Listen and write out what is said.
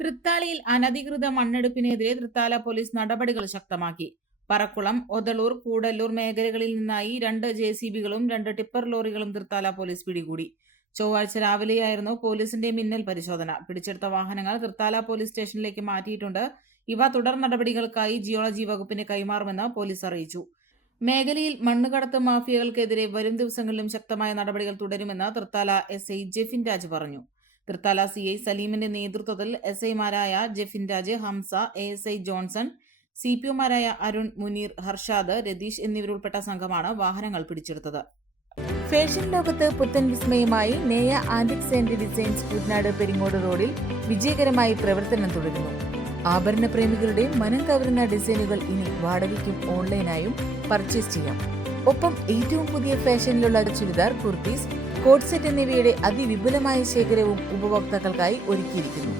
തൃത്താലയിൽ അനധികൃത മണ്ണെടുപ്പിനെതിരെ തൃത്താല പോലീസ് നടപടികൾ ശക്തമാക്കി. പറക്കുളം, ഒതളൂർ, കൂടല്ലൂർ മേഖലകളിൽ നിന്നായി 2 JCBകളും 2 ടിപ്പർ ലോറികളും തൃത്താല പോലീസ് പിടികൂടി. ചൊവ്വാഴ്ച രാവിലെയായിരുന്നു പോലീസിന്റെ മിന്നൽ പരിശോധന. പിടിച്ചെടുത്ത വാഹനങ്ങൾ തൃത്താല പോലീസ് സ്റ്റേഷനിലേക്ക് മാറ്റിയിട്ടുണ്ട്. ഇവ തുടർ നടപടികൾക്കായി ജിയോളജി വകുപ്പിന് കൈമാറുമെന്ന് പോലീസ് അറിയിച്ചു. മേഖലയിൽ മണ്ണുകടത്ത് മാഫിയകൾക്കെതിരെ വരും ദിവസങ്ങളിലും ശക്തമായ നടപടികൾ തുടരുമെന്ന് തൃത്താല SI ജെഫിൻ രാജ് പറഞ്ഞു. തൃത്താല CI സലീമിന്റെ നേതൃത്വത്തിൽ SIമാരായ ജെഫിൻ രാജ്, ഹംസ, ASI ജോൺസൺ, CPOമാരായ അരുൺ, മുനീർ, ഹർഷാദ്, രതീഷ് എന്നിവരുൾപ്പെട്ട സംഘമാണ് വാഹനങ്ങൾ പിടിച്ചെടുത്തത്. ഫാഷൻ ലോകത്ത് പുത്തൻ വിസ്മയമായി Neya antiques and designs Kuttanad Peringode റോഡിൽ വിജയകരമായി പ്രവർത്തനം തുടരുന്നു. ആഭരണ പ്രേമികളുടെ മനം കവരുന്ന ഡിസൈനുകൾ ഇനി വാടകയ്ക്കും ഓൺലൈനായും പർച്ചേസ് ചെയ്യാം. ഒപ്പം ഏറ്റവും പുതിയ ഫാഷനിലുള്ള ചുരിദാർ, കുർത്തീസ്, കോട്ട് സെറ്റ് എന്നിവയുടെ അതിവിപുലമായ ശേഖരവും ഉപഭോക്താക്കൾക്കായി ഒരുക്കിയിരിക്കുന്നു.